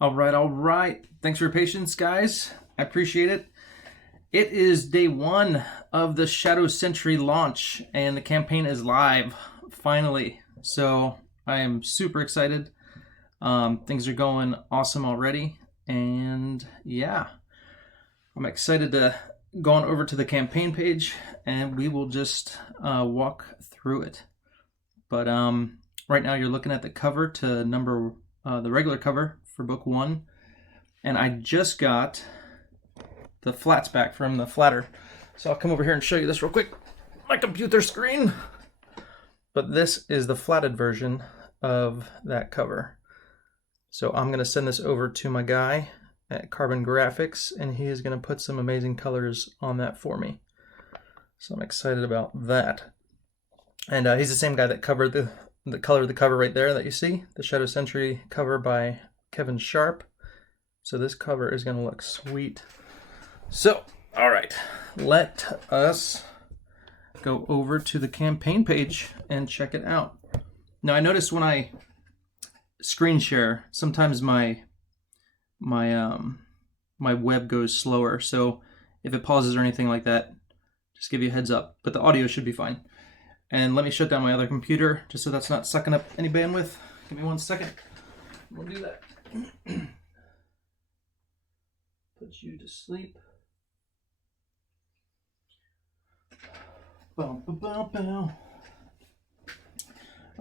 All right. Thanks for your patience, guys. I appreciate it. It is day one of the Shadow Sentry launch, and the campaign is live, finally. So I am super excited. Things are going awesome already, and yeah, I'm excited to go on over to the campaign page, and we will just walk through it. But right now, you're looking at the cover to the regular cover for book one, and I just got the flats back from the flatter. So I'll come over here and show you this real quick. My computer screen. But this is the flatted version of that cover. So I'm going to send this over to my guy at Carbon Graphics, and he is going to put some amazing colors on that for me. So I'm excited about that. And he's the same guy that covered the color of the cover right there that you see, the Shadow Sentry cover by Kevin Sharp. So this cover is going to look sweet. So, all right, let us go over to the campaign page and check it out. Now, I noticed when I screen share, sometimes my web goes slower. So if it pauses or anything like that, just give you a heads up. But the audio should be fine. And let me shut down my other computer just so that's not sucking up any bandwidth. Give me 1 second. We'll do that. Put you to sleep.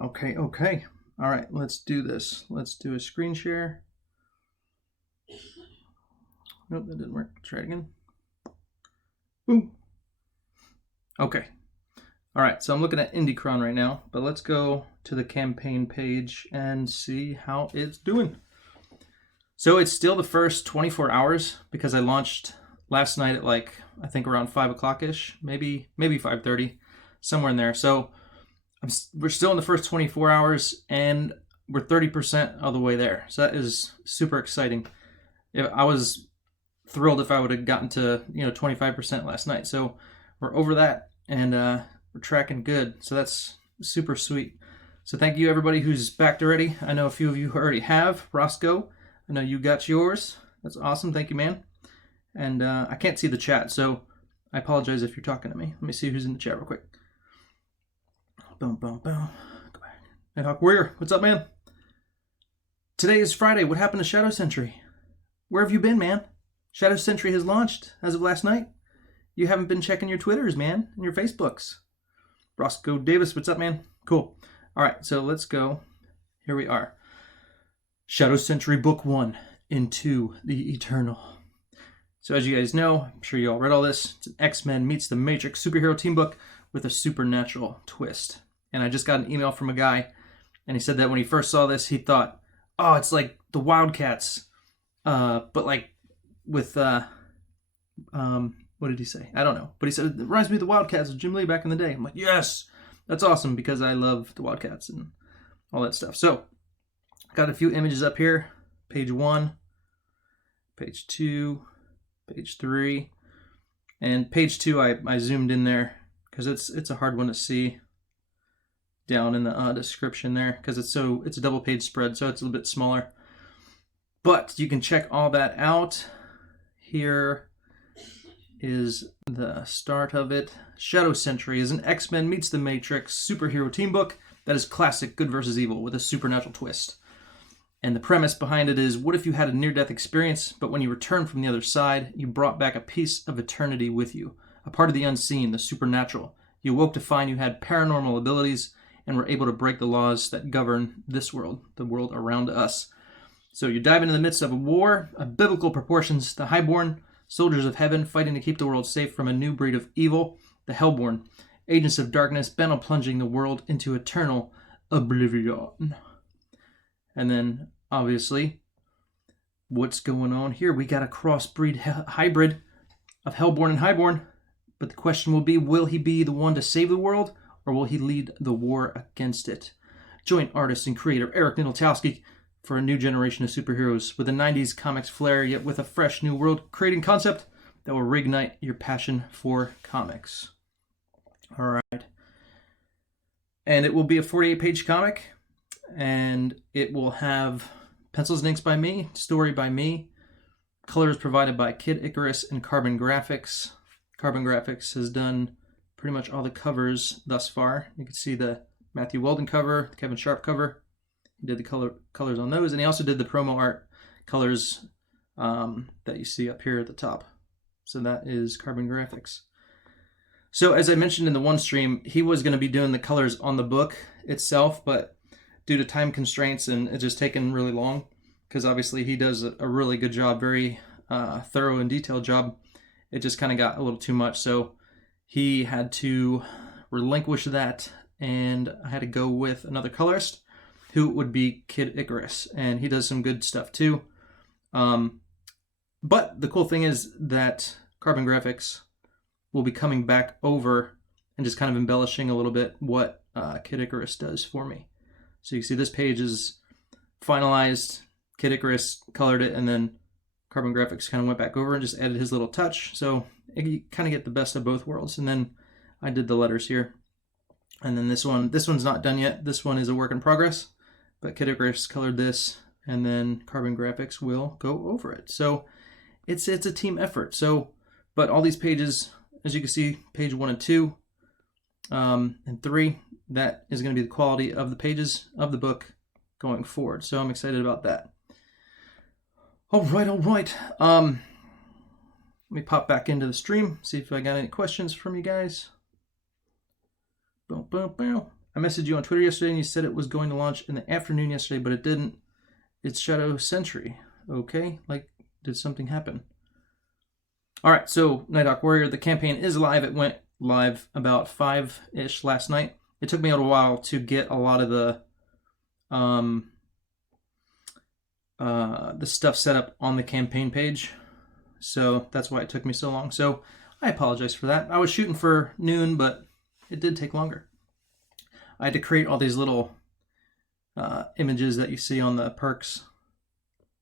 Okay. All right, let's do this. Let's do a screen share. Nope, that didn't work. Try it again. Boom. Okay. All right, so I'm looking at Indiegogo right now, but let's go to the campaign page and see how it's doing. So it's still the first 24 hours because I launched last night at I think around 5 o'clock-ish, maybe 5:30, somewhere in there. So we're still in the first 24 hours, and we're 30% of the way there. So that is super exciting. I was thrilled if I would have gotten to 25% last night. So we're over that, and we're tracking good. So that's super sweet. So thank you everybody who's backed already. I know a few of you already have. Roscoe, I know you got yours. That's awesome. Thank you, man. And I can't see the chat, so I apologize if you're talking to me. Let me see who's in the chat real quick. Boom. Go back. Nighthawk Warrior, what's up, man? Today is Friday. What happened to Shadow Sentry? Where have you been, man? Shadow Sentry has launched as of last night. You haven't been checking your Twitters, man, and your Facebooks. Roscoe Davis, what's up, man? Cool. All right, so let's go. Here we are. Shadow Sentry Book 1, Into the Eternal. So as you guys know, I'm sure you all read all this, it's an X-Men meets the Matrix superhero team book with a supernatural twist. And I just got an email from a guy, and he said that when he first saw this, he thought, oh, it's like the Wildcats, but like with, what did he say? I don't know. But he said, it reminds me of the Wildcats of Jim Lee back in the day. I'm like, yes, that's awesome, because I love the Wildcats and all that stuff. So, got a few images up here. Page 1, page 2, page 3, and page 2 I zoomed in there because it's a hard one to see down in the description there because it's a double page spread, so it's a little bit smaller. But you can check all that out. Here is the start of it. Shadow Sentry is an X-Men meets the Matrix superhero team book that is classic good versus evil with a supernatural twist. And the premise behind it is, what if you had a near-death experience, but when you returned from the other side, you brought back a piece of eternity with you, a part of the unseen, the supernatural. You awoke to find you had paranormal abilities and were able to break the laws that govern this world, the world around us. So you dive into the midst of a war of biblical proportions, the highborn, soldiers of heaven fighting to keep the world safe from a new breed of evil, the hellborn, agents of darkness bent on plunging the world into eternal oblivion. And then, obviously, what's going on here? We got a crossbreed hybrid of Hellborn and Highborn. But the question will be, will he be the one to save the world, or will he lead the war against it? Join artist and creator Eric Nideltowski for a new generation of superheroes with a 90s comics flair, yet with a fresh new world-creating concept that will reignite your passion for comics. All right. And it will be a 48-page comic. And it will have Pencils and inks by me, story by me, colors provided by Kid Icarus and Carbon Graphics. Carbon Graphics has done pretty much all the covers thus far. You can see the Matthew Weldon cover, the Kevin Sharp cover. He did the colors on those, and he also did the promo art colors that you see up here at the top. So that is Carbon Graphics. So as I mentioned in the one stream, he was going to be doing the colors on the book itself, but due to time constraints and it's just taken really long, because obviously he does a really good job, very thorough and detailed job. It just kind of got a little too much, so he had to relinquish that, and I had to go with another colorist who would be Kid Icarus, and he does some good stuff too. But the cool thing is that Carbon Graphics will be coming back over and just kind of embellishing a little bit what Kid Icarus does for me. So you can see this page is finalized. Kid Icarus colored it, and then Carbon Graphics kind of went back over and just added his little touch. So you kind of get the best of both worlds. And then I did the letters here. And then this one's not done yet. This one is a work in progress, but Kid Icarus colored this, and then Carbon Graphics will go over it. So it's a team effort. So, but all these pages, as you can see, page 1 and 2 and 3, that is going to be the quality of the pages of the book going forward. So I'm excited about that. All right. Let me pop back into the stream, see if I got any questions from you guys. Boom, boom, boom. I messaged you on Twitter yesterday, and you said it was going to launch in the afternoon yesterday, but it didn't. It's Shadow Sentry. Okay, like, did something happen? All right, so Night Hawk Warrior, the campaign is live. It went live about 5-ish last night. It took me a little while to get a lot of the stuff set up on the campaign page, so that's why it took me so long. So I apologize for that. I was shooting for noon, but it did take longer. I had to create all these little images that you see on the perks,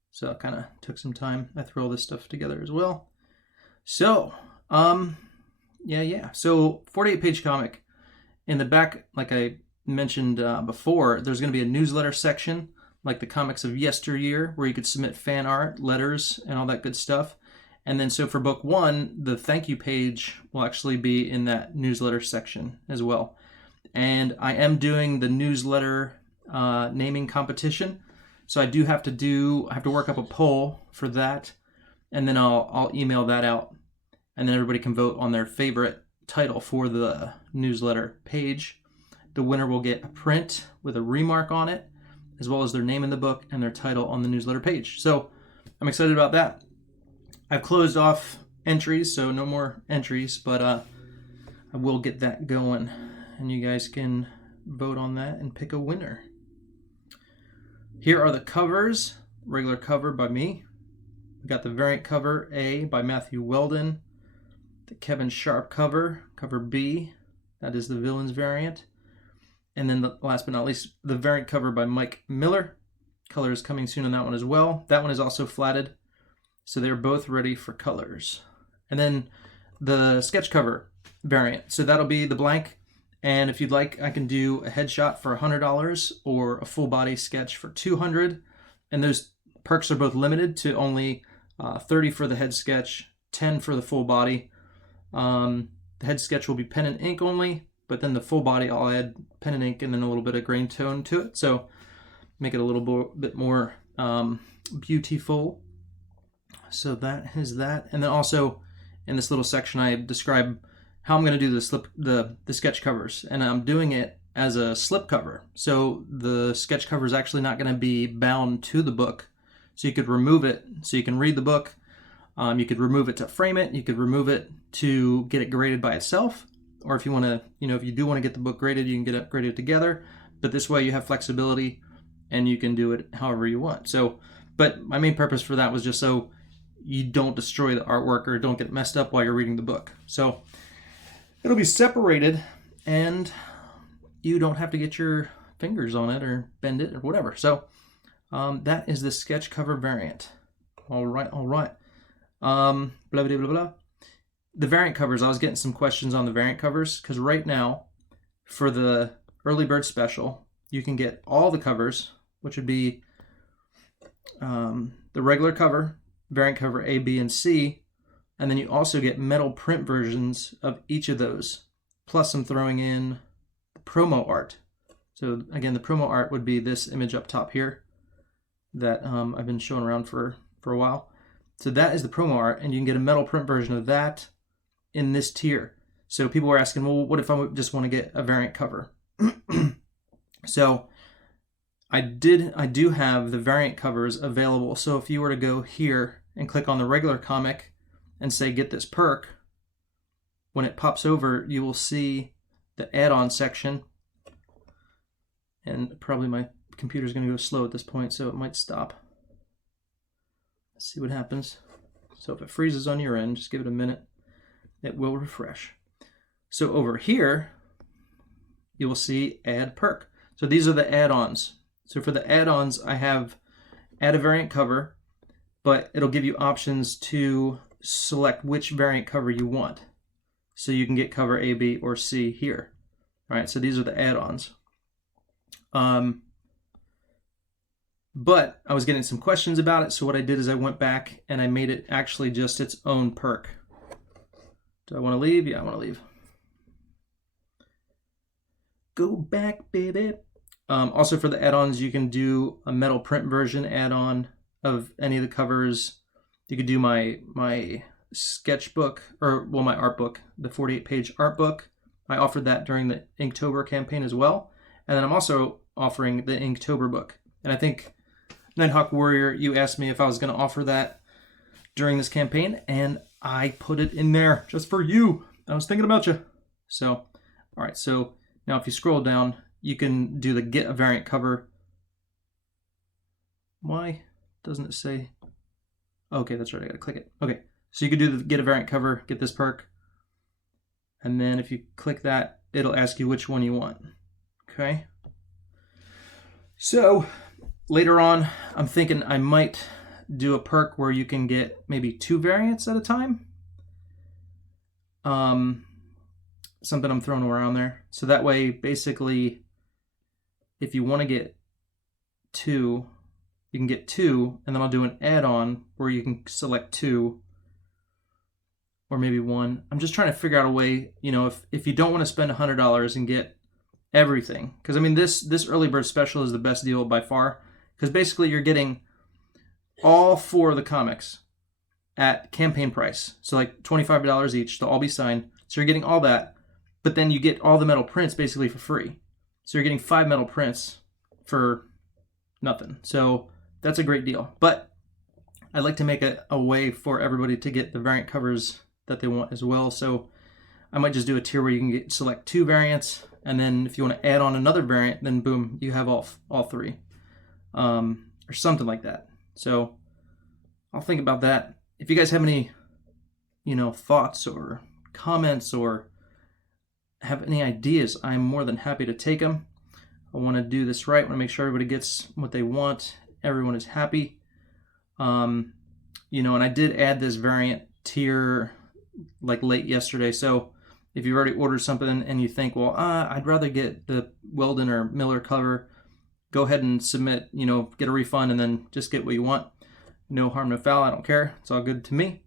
so it kind of took some time. I threw all this stuff together as well. So yeah. So 48-page comic. In the back, like I mentioned before, there's going to be a newsletter section, like the comics of yesteryear, where you could submit fan art, letters, and all that good stuff. And then so for book 1, the thank you page will actually be in that newsletter section as well. And I am doing the newsletter naming competition. So I have to work up a poll for that, and then I'll email that out, and then everybody can vote on their favorite title for the newsletter page. The winner will get a print with a remark on it, as well as their name in the book and their title on the newsletter page. So I'm excited about that. I've closed off entries, so no more entries, but I will get that going, and you guys can vote on that and pick a winner. Here are the covers. Regular cover by me. We got the variant cover A by Matthew Weldon. The Kevin Sharp cover, cover B, that is the villains variant. And then last but not least, the variant cover by Mike Miller. Color is coming soon on that one as well. That one is also flatted, so they're both ready for colors. And then the sketch cover variant, so that'll be the blank. And if you'd like, I can do a headshot for $100 or a full body sketch for $200. And those perks are both limited to only 30 for the head sketch, 10 for the full body. The head sketch will be pen and ink only, but then the full body I'll add pen and ink and then a little bit of grain tone to it, so make it a little bit more beautiful. So that is that. And then also in this little section I describe how I'm going to do the sketch covers, and I'm doing it as a slip cover. So the sketch cover is actually not going to be bound to the book, so you could remove it so you can read the book. You could remove it to frame it. You could remove it to get it graded by itself. Or if you want to, if you do want to get the book graded, you can get it graded together. But this way you have flexibility and you can do it however you want. So, but my main purpose for that was just so you don't destroy the artwork or don't get messed up while you're reading the book. So it'll be separated and you don't have to get your fingers on it or bend it or whatever. So that is the sketch cover variant. All right. Blah, blah, blah, blah. The variant covers, I was getting some questions on the variant covers, because right now, for the early bird special, you can get all the covers, which would be the regular cover, variant cover A, B, and C, and then you also get metal print versions of each of those. Plus I'm throwing in the promo art. So again, the promo art would be this image up top here that I've been showing around for a while. So that is the promo art, and you can get a metal print version of that in this tier. So people were asking, well, what if I just want to get a variant cover? So I do have the variant covers available. So if you were to go here and click on the regular comic and say get this perk, when it pops over, you will see the add-on section. And probably my computer's going to go slow at this point, so it might stop. Let's see what happens. So if it freezes on your end, just give it a minute. It will refresh. So over here, you will see add perk. So these are the add-ons. So for the add-ons, I have add a variant cover, but it'll give you options to select which variant cover you want. So you can get cover A, B, or C here. All right, so these are the add-ons. But I was getting some questions about it, so what I did is I went back and I made it actually just its own perk. Do I want to leave? Yeah, I want to leave. Go back, baby. Also for the add-ons, you can do a metal print version add-on of any of the covers. You could do my sketchbook, or well, my art book, the 48-page art book. I offered that during the Inktober campaign as well. And then I'm also offering the Inktober book. And I think Nighthawk Warrior, you asked me if I was going to offer that during this campaign, and I put it in there just for you. I was thinking about you. So, all right. So now if you scroll down, you can do the get a variant cover. Why doesn't it say? Okay, that's right. I got to click it. Okay. So you could do the get a variant cover, get this perk. And then if you click that, it'll ask you which one you want. Okay. So later on, I'm thinking I might do a perk where you can get maybe 2 variants at a time. Something I'm throwing around there. So that way, basically, if you want to get 2, you can get 2, and then I'll do an add-on where you can select 2 or maybe 1. I'm just trying to figure out a way, you know, if you don't want to spend $100 and get everything, because I mean this early bird special is the best deal by far, because basically you're getting all 4 of the comics at campaign price, so like $25 each. They'll all be signed, so you're getting all that, but then you get all the metal prints basically for free. So you're getting 5 metal prints for nothing. So that's a great deal. But I'd like to make a way for everybody to get the variant covers that they want as well. So I might just do a tier where you can select 2 variants, and then if you want to add on another variant, then boom, you have all 3, or something like that. So I'll think about that. If you guys have any, you know, thoughts or comments or have any ideas, I'm more than happy to take them. I want to do this right. I want to make sure everybody gets what they want. Everyone is happy. You know, and I did add this variant tier like late yesterday. So if you've already ordered something and you think, well, I'd rather get the Weldon or Miller cover, go ahead and submit, you know, get a refund and then just get what you want. No harm, no foul. I don't care. It's all good to me.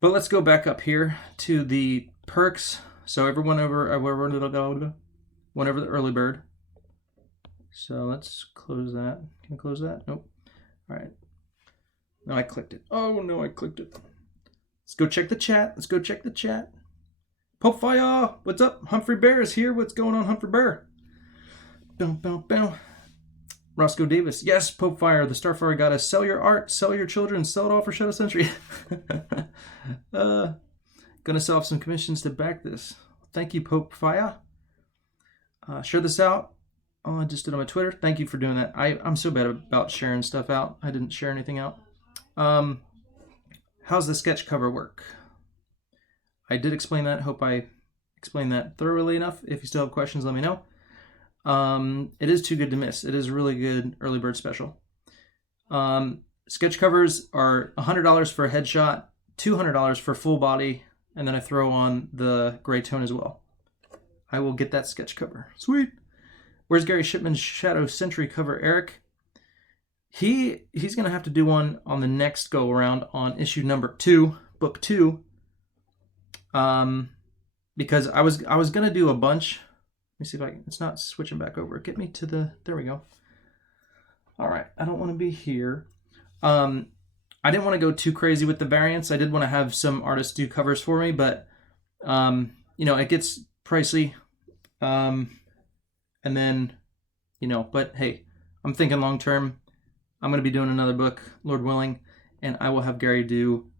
But let's go back up here to the perks. So everyone went over the early bird. So let's close that. Can I close that? Nope. All right. No, I clicked it. Oh, no, I clicked it. Let's go check the chat. Let's go check the chat. Pope Fire, what's up? Humphrey Bear is here. What's going on, Humphrey Bear? Bow, bow, bow. Roscoe Davis. Yes, Pope Fire, the Starfire goddess. Sell your art, sell your children, sell it all for Shadow Sentry. Gonna sell off some commissions to back this. Thank you, Pope Fire. Share this out. Oh, I just did on my Twitter. Thank you for doing that. I'm so bad about sharing stuff out. I didn't share anything out. How's the sketch cover work? I did explain that. Hope I explained that thoroughly enough. If you still have questions, let me know. It is too good to miss. It is a really good early bird special. Sketch covers are $100 for a headshot, $200 for full body, and then I throw on the gray tone as well. I will get that sketch cover. Sweet. Where's Gary Shipman's Shadow Sentry cover, Eric? He's gonna have to do one on the next go around on issue number 2, book 2. Because I was gonna do a bunch. Let me see if I can. It's not switching back over. Get me to the. There we go. All right. I don't want to be here. I didn't want to go too crazy with the variants. I did want to have some artists do covers for me, but it gets pricey. And then, but hey, I'm thinking long term. I'm going to be doing another book, Lord willing, and I will have Gary do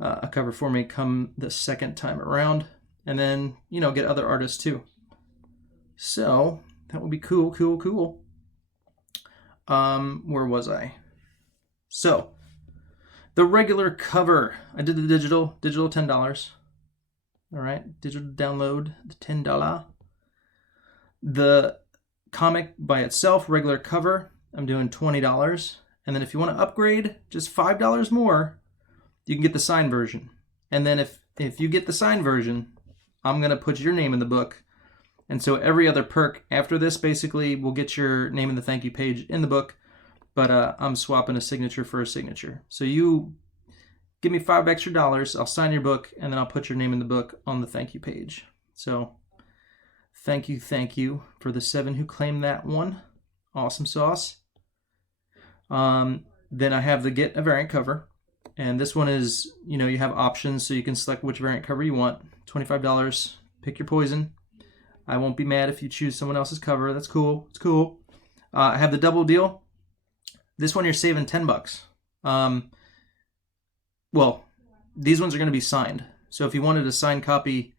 a cover for me come the second time around, and then, get other artists too. So that would be cool. Where was I? So the regular cover, I did the digital $10. All right, digital download, the $10. The comic by itself, regular cover, I'm doing $20. And then if you want to upgrade, just $5 more, you can get the signed version. And then if you get the signed version, I'm going to put your name in the book. And so every other perk after this basically will get your name in the thank you page in the book. But I'm swapping a signature for a signature. So you give me $5 extra, I'll sign your book, and then I'll put your name in the book on the thank you page. So thank you for the 7 who claimed that one. Awesome sauce. Then I have the get a variant cover. And this one is, you have options so you can select which variant cover you want. $25, pick your poison. I won't be mad if you choose someone else's cover. That's cool. It's cool. I have the double deal. This one you're saving $10. Well, these ones are going to be signed. So if you wanted a signed copy,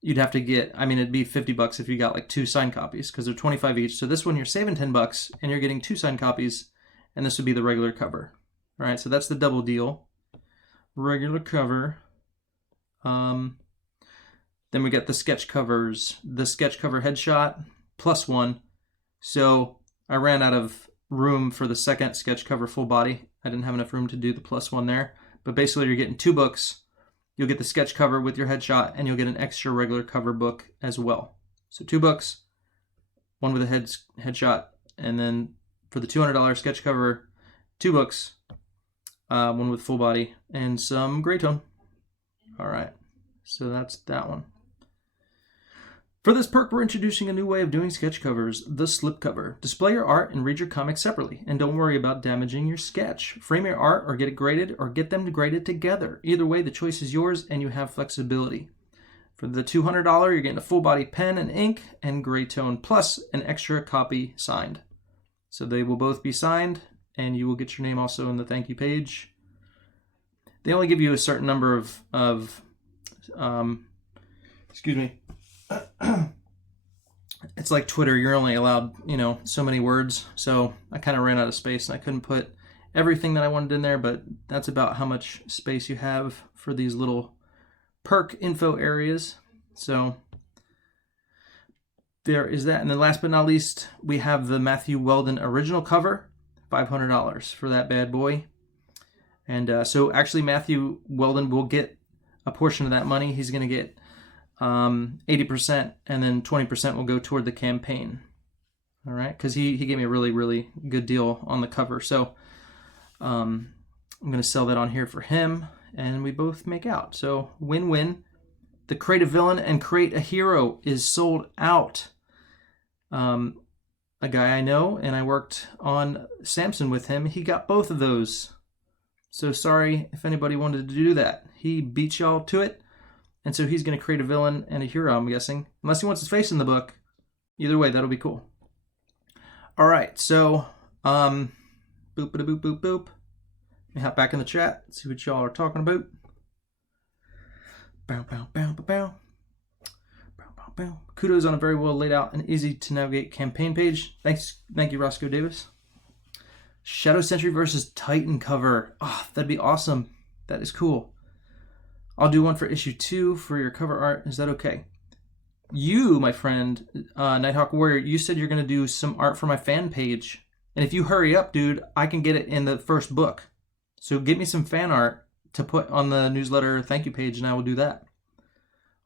you'd have to get, it'd be $50 if you got like 2 signed copies because they're $25 each. So this one you're saving $10 and you're getting 2 signed copies, and this would be the regular cover. All right, so that's the double deal. Regular cover. Then we got the sketch covers. The sketch cover headshot +1. So I ran out of room for the second sketch cover full body. I didn't have enough room to do the +1 there. But basically you're getting 2 books. You'll get the sketch cover with your headshot, and you'll get an extra regular cover book as well. So 2 books, one with a headshot, and then for the $200 sketch cover, 2 books, one with full body, and some gray tone. All right, so that's that one. For this perk, we're introducing a new way of doing sketch covers, the slipcover. Display your art and read your comic separately, and don't worry about damaging your sketch. Frame your art or get it graded or get them graded together. Either way, the choice is yours and you have flexibility. For the $200, you're getting a full body pen and ink and gray tone, plus an extra copy signed. So they will both be signed, and you will get your name also in the thank you page. They only give you a certain number of it's like Twitter, you're only allowed, so many words. So I kind of ran out of space and I couldn't put everything that I wanted in there, but that's about how much space you have for these little perk info areas. So there is that. And then last but not least, we have the Matthew Weldon original cover, $500 for that bad boy. And so actually Matthew Weldon will get a portion of that money. He's going to get 80%, and then 20% will go toward the campaign. All right, because he gave me a really, really good deal on the cover. So I'm going to sell that on here for him, and we both make out. So win-win. The Create a Villain and Create a Hero is sold out. A guy I know, and I worked on Samson with him, he got both of those. So sorry if anybody wanted to do that. He beat y'all to it. And so he's going to create a villain and a hero, I'm guessing. Unless he wants his face in the book. Either way, that'll be cool. All right, so, boop, boop, boop, boop, boop. Let me hop back in the chat, see what y'all are talking about. Bow, bow, bow, bow, bow. Bow, bow, bow. Kudos on a very well laid out and easy to navigate campaign page. Thank you, Roscoe Davis. Shadow Sentry versus Titan cover. Oh, that'd be awesome. That is cool. I'll do one for issue 2 for your cover art. Is that okay? You, my friend, Nighthawk Warrior, you said you're going to do some art for my fan page. And if you hurry up, dude, I can get it in the first book. So get me some fan art to put on the newsletter thank you page, and I will do that.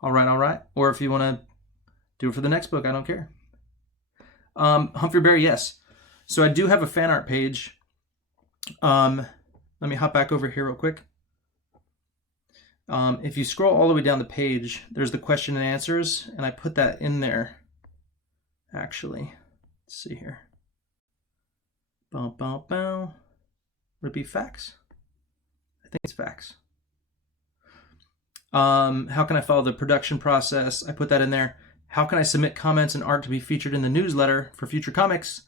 All right. Or if you want to do it for the next book, I don't care. Humphrey Bear, yes. So I do have a fan art page. Let me hop back over here real quick. If you scroll all the way down the page, there's the question and answers, and I put that in there, actually. Let's see here. Bow, bow, bow. Would it be facts? I think it's facts. How can I follow the production process? I put that in there. How can I submit comments and art to be featured in the newsletter for future comics?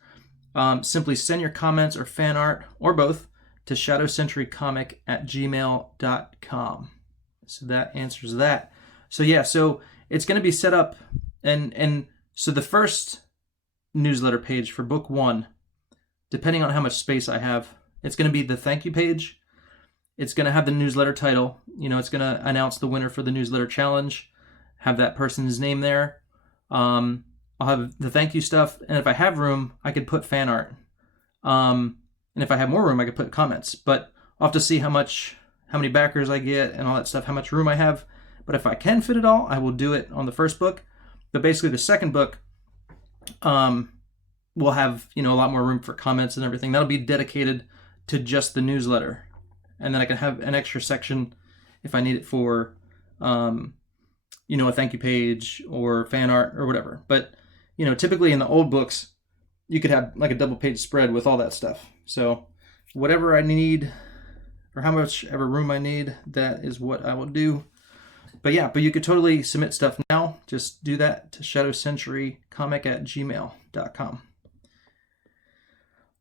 Simply send your comments or fan art, or both, to shadowsentrycomic@gmail.com. So that answers that. So yeah, so it's going to be set up, and so the first newsletter page for book 1, depending on how much space I have, it's going to be the thank you page. It's going to have the newsletter title. It's going to announce the winner for the newsletter challenge, have that person's name there. I'll have the thank you stuff, and if I have room, I could put fan art. And if I have more room, I could put comments. But I'll have to see how many backers I get and all that stuff, how much room I have. But if I can fit it all, I will do it on the first book. But basically, the second book will have a lot more room for comments and everything. That'll be dedicated to just the newsletter, and then I can have an extra section if I need it for a thank you page or fan art or whatever. But typically in the old books, you could have like a double page spread with all that stuff. So whatever I need, or how much ever room I need, that is what I will do. But yeah, you could totally submit stuff now. Just do that to shadowsentrycomic@gmail.com.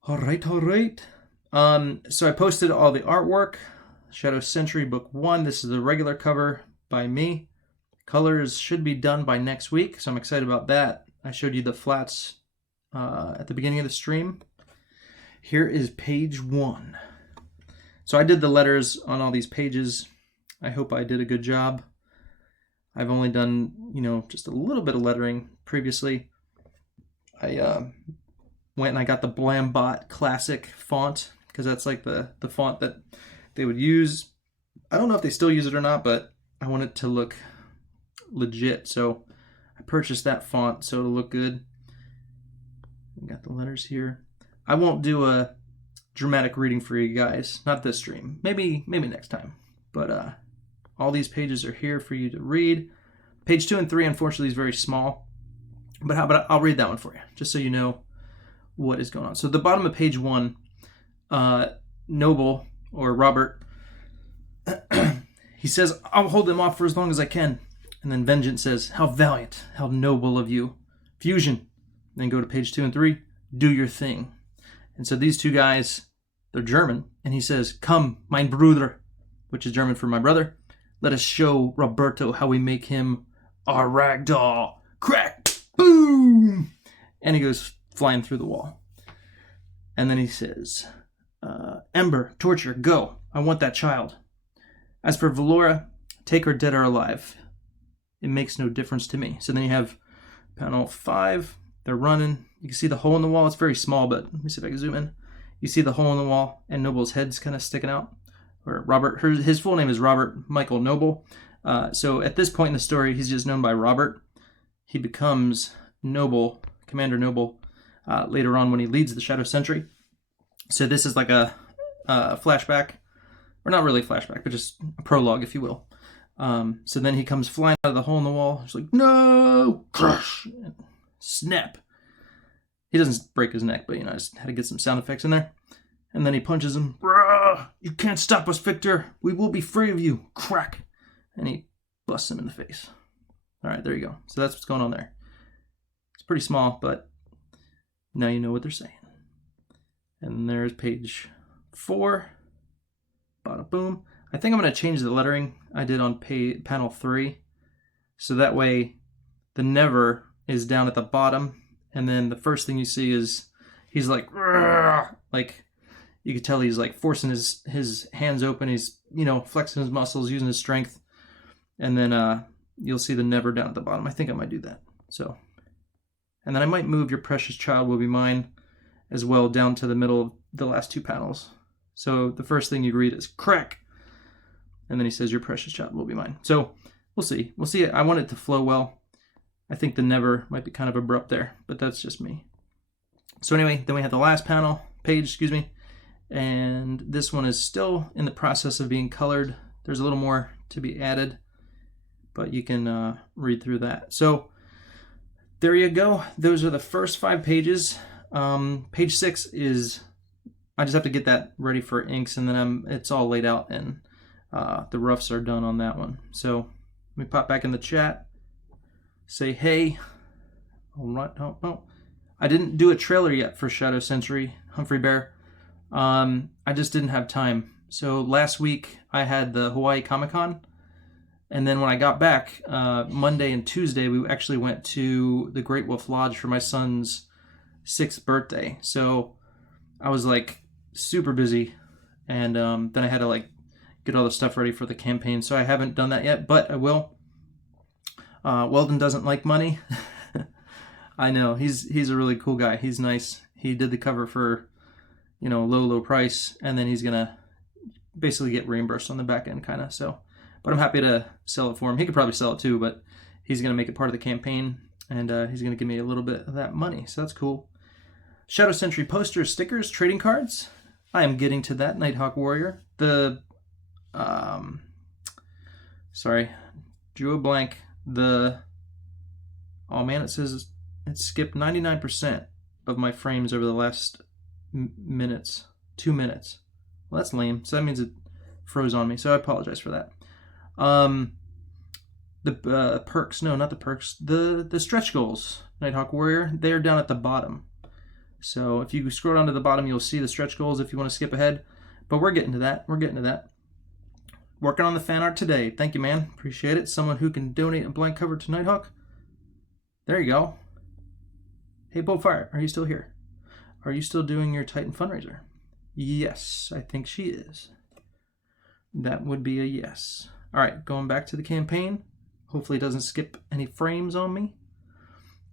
All right. So I posted all the artwork. Shadow Sentry book 1. This is the regular cover by me. Colors should be done by next week, so I'm excited about that. I showed you the flats at the beginning of the stream. Here is page 1. So I did the letters on all these pages. I hope I did a good job. I've only done, just a little bit of lettering previously. I went and I got the Blambot Classic font, because that's like the font that they would use. I don't know if they still use it or not, but I want it to look legit, so I purchased that font so it'll look good. We got the letters here. I won't do a dramatic reading for you guys, not this stream. Maybe next time. But all these pages are here for you to read. Page 2 and 3, unfortunately, is very small, but how about I'll read that one for you, just so you know what is going on. So the bottom of page 1, Noble, or Robert, he says, "I'll hold them off for as long as I can." And then Vengeance says, "How valiant, how noble of you." Fusion. Then go to page 2 and 3, "Do your thing." And so these two guys, they're German, and he says, "Come, mein Bruder," which is German for my brother. "Let us show Roberto how we make him our ragdoll." Crack! Boom! And he goes flying through the wall. And then he says, "Ember, Torture, go. I want that child. As for Valora, take her dead or alive. It makes no difference to me." So then you have panel 5. They're running. You can see the hole in the wall. It's very small, but let me see if I can zoom in. You see the hole in the wall, and Noble's head's kind of sticking out. Or Robert, his full name is Robert Michael Noble. So at this point in the story, he's just known by Robert. He becomes Noble, Commander Noble, later on when he leads the Shadow Sentry. So this is like a flashback, or not really flashback, but just a prologue, if you will. So then he comes flying out of the hole in the wall. He's like, "No!" Crush! Snap. He doesn't break his neck, but I just had to get some sound effects in there. And then he punches him. "You can't stop us, Victor. We will be free of you." Crack. And he busts him in the face. All right, there you go. So that's what's going on there. It's pretty small, but now you know what they're saying. And there's page 4. Bada boom. I think I'm going to change the lettering I did on panel 3. So that way the never is down at the bottom. And then the first thing you see is he's like you could tell he's like forcing his hands open. He's, flexing his muscles, using his strength. And then you'll see the never down at the bottom. I think I might do that. So, and then I might move "Your precious child will be mine" as well down to the middle of the last 2 panels. So the first thing you read is crack. And then he says, "Your precious child will be mine." So we'll see. I want it to flow well. I think the never might be kind of abrupt there, but that's just me. So anyway, then we have the last page, And this one is still in the process of being colored. There's a little more to be added, but you can read through that. So there you go. Those are the first 5 pages. Page 6 is, I just have to get that ready for inks, and then it's all laid out, and the roughs are done on that one. So let me pop back in the chat, say hey. All right. Oh, I didn't do a trailer yet for Shadow Sentry, Humphrey Bear. I just didn't have time. So last week I had the Hawaii Comic-Con, and then when I got back, Monday and Tuesday, we actually went to the Great Wolf Lodge for my son's 6th birthday. So I was like super busy, and then I had to like get all the stuff ready for the campaign. So I haven't done that yet, but I will. Weldon doesn't like money. I know, he's a really cool guy. He's nice. He did the cover for, low price, and then he's gonna basically get reimbursed on the back end, kind of. So, but I'm happy to sell it for him. He could probably sell it too, but he's gonna make it part of the campaign, and he's gonna give me a little bit of that money. So that's cool. Shadow Sentry posters, stickers, trading cards. I am getting to that. Nighthawk Warrior. The sorry, drew a blank. Oh man, it says it skipped 99% of my frames over the last minutes. 2 minutes. Well, that's lame. So that means it froze on me. So I apologize for that. The perks. No, not the perks. The stretch goals. Nighthawk Warrior. They are down at the bottom. So if you scroll down to the bottom, you'll see the stretch goals if you want to skip ahead. But we're getting to that. Working on the fan art today. Thank you, man. Appreciate it. Someone who can donate a blank cover to Nighthawk. There you go. Hey, Bullfire, are you still here? Are you still doing your Titan fundraiser? Yes, I think she is. That would be a yes. All right, going back to the campaign. Hopefully it doesn't skip any frames on me.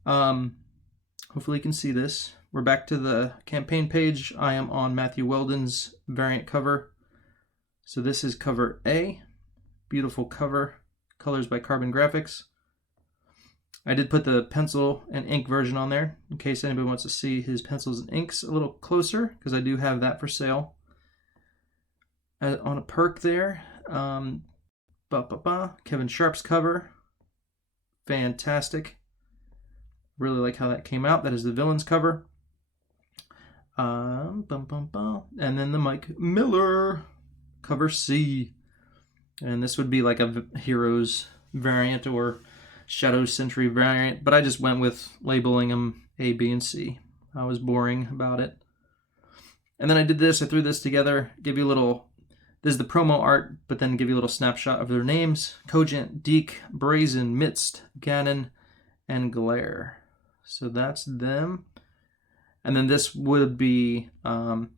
Hopefully you can see this. We're back to the campaign page. I am on Matthew Weldon's variant cover. So this is cover A. Beautiful cover. Colors by Carbon Graphics. I did put the pencil and ink version on there in case anybody wants to see his pencils and inks a little closer, because I do have that for sale. On a perk there, Kevin Sharp's cover. Fantastic. Really like how that came out. That is the villain's cover. And then the Mike Miller cover C. And this would be like a Heroes variant or Shadow Sentry variant, but I just went with labeling them A, B, and C. I was boring about it. And then I did this. I threw this together, give you a little, this is the promo art, but then give you a little snapshot of their names. Cogent, Deke, Brazen, Midst, Ganon, and Glare. So that's them. And then this would be, so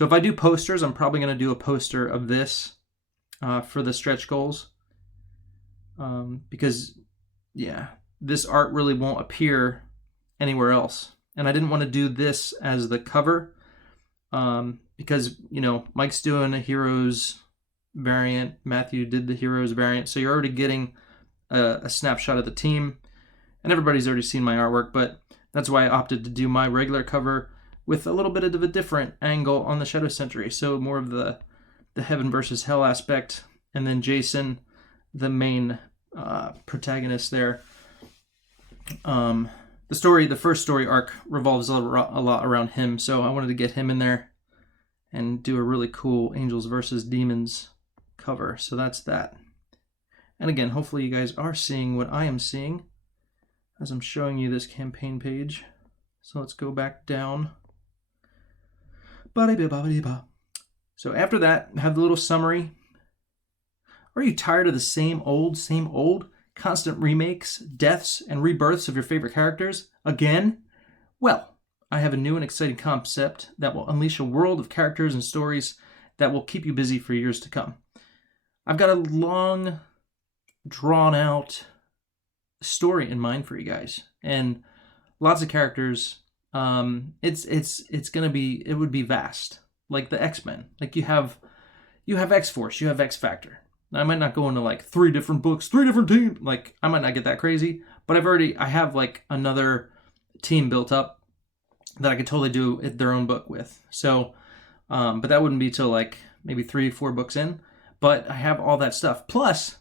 if I do posters, I'm probably going to do a poster of this for the stretch goals. Because, yeah, this art really won't appear anywhere else. And I didn't want to do this as the cover because, Mike's doing a Heroes variant. Matthew did the Heroes variant. So you're already getting a snapshot of the team. And everybody's already seen my artwork, but that's why I opted to do my regular cover with a little bit of a different angle on the Shadow Sentry. So more of the heaven versus hell aspect. And then Jason, the main protagonist there. The first story arc revolves a lot around him. So I wanted to get him in there and do a really cool Angels versus Demons cover. So that's that. And again, hopefully you guys are seeing what I am seeing as I'm showing you this campaign page. So let's go back down. So after that, I have the little summary. Are you tired of the same old, constant remakes, deaths, and rebirths of your favorite characters again? Well, I have a new and exciting concept that will unleash a world of characters and stories that will keep you busy for years to come. I've got a long, drawn-out story in mind for you guys, and lots of characters. It would be vast, like the X-Men. Like you have X-Force, you have X-Factor. I might not go into like 3 different books, 3 different teams. Like I might not get that crazy, but I have like another team built up that I could totally do their own book with. So But that wouldn't be till like maybe 3-4 books in. But I have all that stuff. Plus,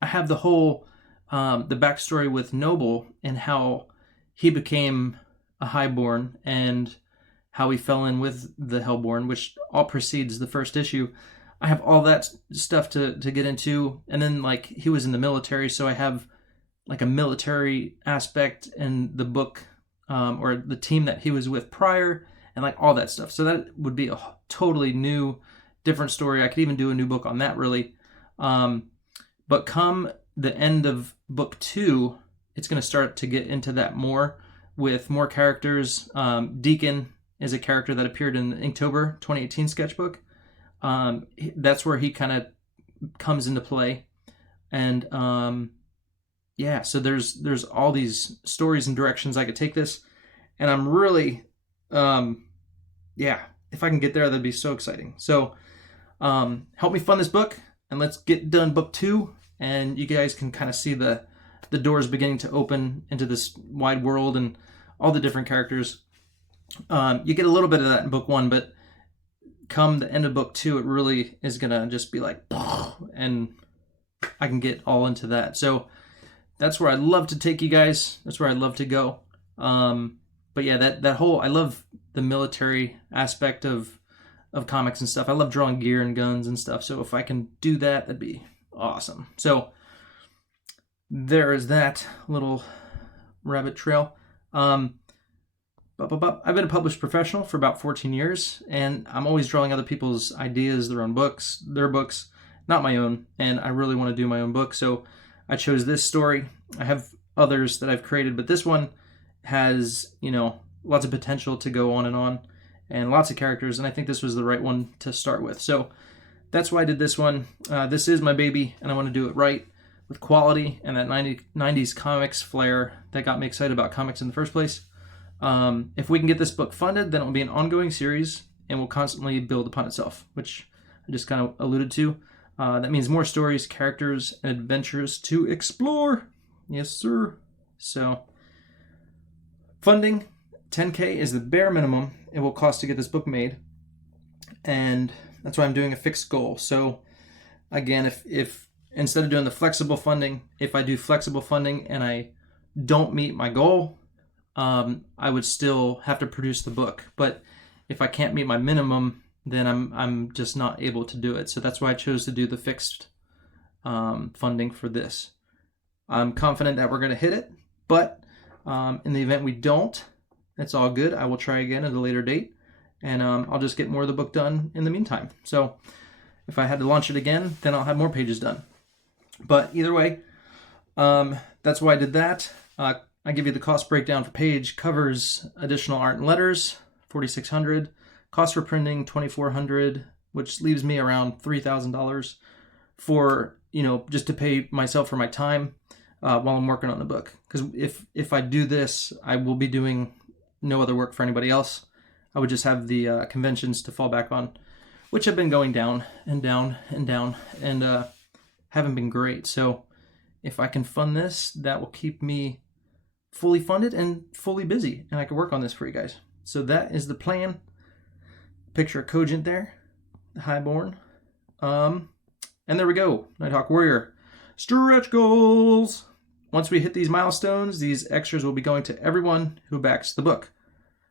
I have the whole the backstory with Noble and how he became a Highborn and how he fell in with the Hellborn, which all precedes the first issue. I have all that stuff to get into. And then like he was in the military, so I have like a military aspect in the book, or the team that he was with prior, and like all that stuff. So that would be a totally new, different story. I could even do a new book on that, really. But come the end of book 2, it's going to start to get into that more with more characters. Deacon is a character that appeared in the Inktober 2018 sketchbook. That's where he kind of comes into play. And yeah, so there's all these stories and directions I could take this. And I'm really, yeah, if I can get there, that'd be so exciting. So help me fund this book, and let's get done book 2. And you guys can kind of see the doors beginning to open into this wide world and all the different characters. You get a little bit of that in book 1, but come the end of book 2, it really is gonna just be like, and I can get all into that. So that's where I'd love to take you guys. That's where I'd love to go. But yeah, that whole, I love the military aspect of comics and stuff. I love drawing gear and guns and stuff. So if I can do that, that'd be awesome. So there is that little rabbit trail. I've been a published professional for about 14 years, and I'm always drawing other people's ideas, their books, not my own. And I really want to do my own book. So I chose this story. I have others that I've created, but this one has, lots of potential to go on and lots of characters. And I think this was the right one to start with. So that's why I did this one. This is my baby, and I want to do it right with quality and that 90s comics flair that got me excited about comics in the first place. If we can get this book funded, then it will be an ongoing series and will constantly build upon itself, which I just kind of alluded to. That means more stories, characters, and adventures to explore. Yes, sir. So, funding, $10K is the bare minimum it will cost to get this book made. And that's why I'm doing a fixed goal. So, again, if instead of doing the flexible funding, if I do flexible funding and I don't meet my goal, I would still have to produce the book. But if I can't meet my minimum, then I'm just not able to do it. So that's why I chose to do the fixed funding for this. I'm confident that we're going to hit it, but in the event we don't, it's all good. I will try again at a later date, and I'll just get more of the book done in the meantime. So if I had to launch it again, then I'll have more pages done. But either way, that's why I did that. I give you the cost breakdown for page. Covers additional art and letters, $4,600. Cost for printing, $2,400, which leaves me around $3,000 for, just to pay myself for my time while I'm working on the book. Because if I do this, I will be doing no other work for anybody else. I would just have the conventions to fall back on, which have been going down and down and down and haven't been great. So if I can fund this, that will keep me fully funded and fully busy, and I can work on this for you guys. So that is the plan. Picture of Cogent there, the Highborn. And there we go, Nighthawk Warrior. Stretch goals! Once we hit these milestones, these extras will be going to everyone who backs the book.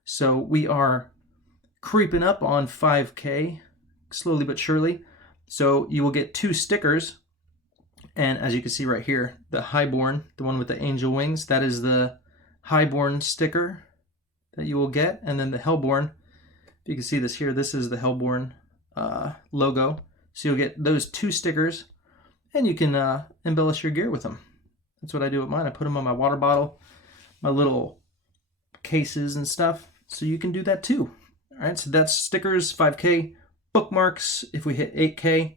So we are creeping up on 5K, slowly but surely. So you will get 2 stickers. And as you can see right here, the Highborn, the one with the angel wings, that is the Highborn sticker that you will get. And then the Hellborn, if you can see this here, this is the Hellborn logo. So you'll get those 2 stickers, and you can embellish your gear with them. That's what I do with mine. I put them on my water bottle, my little cases and stuff. So you can do that too. All right, so that's stickers, 5K. Bookmarks, if we hit 8K,